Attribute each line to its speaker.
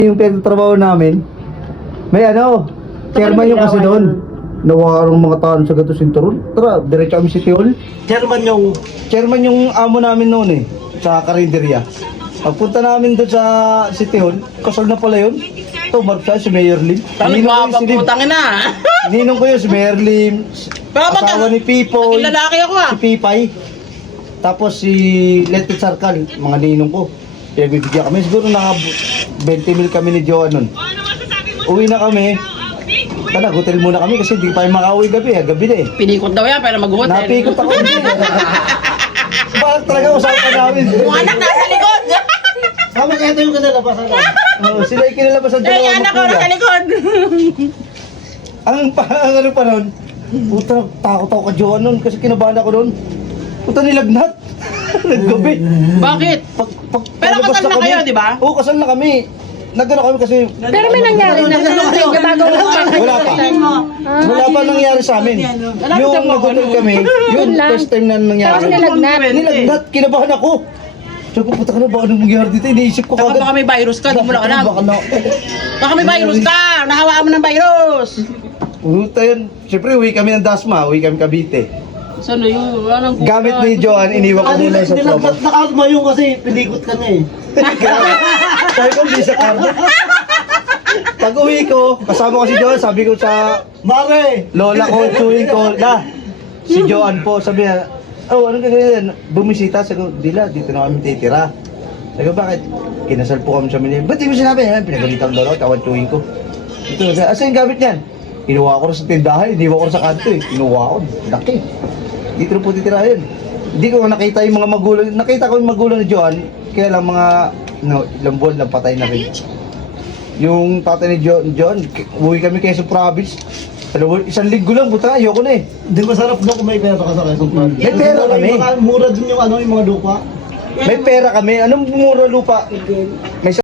Speaker 1: Yung pinagtatrabaho namin, may ano, chairman yung kasi doon. Nawakarang mga taon sa gato sinturon. Tara, diretso kami si Tiol. Chairman yung amo namin noon eh, sa karinderya. Pagpunta namin doon sa si Tiol, kasal na pala yun. Ito, Marcia, si Mayor Lim.
Speaker 2: Tanong
Speaker 1: Ninong ko
Speaker 2: mga
Speaker 1: yun si Lim.
Speaker 2: paputangin na.
Speaker 1: Ninong ko yun, si Mayor Lim. Asawa ni Pipoy.
Speaker 2: Ang lalaki ako ah.
Speaker 1: Si Pipay. Tapos si Letit Sarkal, mga ninong ko. Pinagbibigyan kami. Siguro naka 20 mil kami ni Joan nun. Uwi na kami. Tala, hotel muna kami kasi di pa yung makauwi gabi. Gabi na eh.
Speaker 2: Pinikot daw yan para mag-hotel.
Speaker 1: Napikot ako hindi. Bakit talaga usapan namin?
Speaker 2: Yung anak nasa likod.
Speaker 3: Kami ito yung kanalabasan na.
Speaker 1: Sila yung kinalabasan
Speaker 2: Eh, yung anak ko nasa likod.
Speaker 1: Ang ano pa nun, puta, takot ako ka Joan nun kasi kinabahan ako nun. Puta, nilagnat. Naggabi.
Speaker 2: Bakit? Pero
Speaker 1: palabas
Speaker 2: kasal na
Speaker 1: kami.
Speaker 2: kayo, di ba?
Speaker 1: Oo, kasal na kami. Nagano kami kasi
Speaker 4: Pero may nangyari na sa inyo bago
Speaker 1: wala pa. Wala pa nangyari sa amin. Yung nag-hotel kami, yun,
Speaker 4: lang.
Speaker 1: first time na
Speaker 4: Tapos
Speaker 1: nangyari.
Speaker 4: nilagnat.
Speaker 1: Nilagnat, kinabahan ako. Sabi ko, puta ka na ba? Anong mangyari dito? Iniisip ko
Speaker 2: Baka
Speaker 1: kagad.
Speaker 2: may virus ka, di mo lang alam.
Speaker 1: Baka na.
Speaker 2: Baka may virus ka, nahawaan mo ng virus.
Speaker 1: Puta yun. Siyempre, uwi kami ng Dasma, uwi kami Cavite.
Speaker 2: Saan na yun? Anong
Speaker 1: Gamit ni Joan, iniwan ko muna sa tropa.
Speaker 3: Nilagbat na kalma yung kasi pinikot ka niya eh.
Speaker 1: Sabi ko, hindi sa karma. Pag uwi ko, kasama ko si Joan, sabi ko sa
Speaker 3: Mare!
Speaker 1: lola ko, chewing ko, si Joan po, sabi niya, oh, anong gagawin? Bumisita, sabi ko, dila, dito na kami titira. Sabi ko, bakit? Kinasal po kami sa Manila. Ba't di mo sinabi? Pinagalitan daw ako, tawad chewing ko. Ito, asa yung gamit niyan? Kinuha ko rin sa tindahan, iniwan ko rin sa kanto eh. Kinuha ko, laki. Dito na po titira yun. Hindi ko nakita yung mga magulang, nakita ko yung magulang ni Joan, kaya lang mga, ilang buwan lang patay na rin. Yung tatay ni John, uwi kami Quezon Province. Isang linggo lang, buta, ayoko na eh.
Speaker 3: Hindi masarap daw kung may pera ka sa Quezon Province.
Speaker 1: May pera kami.
Speaker 3: Mura din yung ano, yung mga lupa.
Speaker 1: May pera kami. Anong mura lupa? May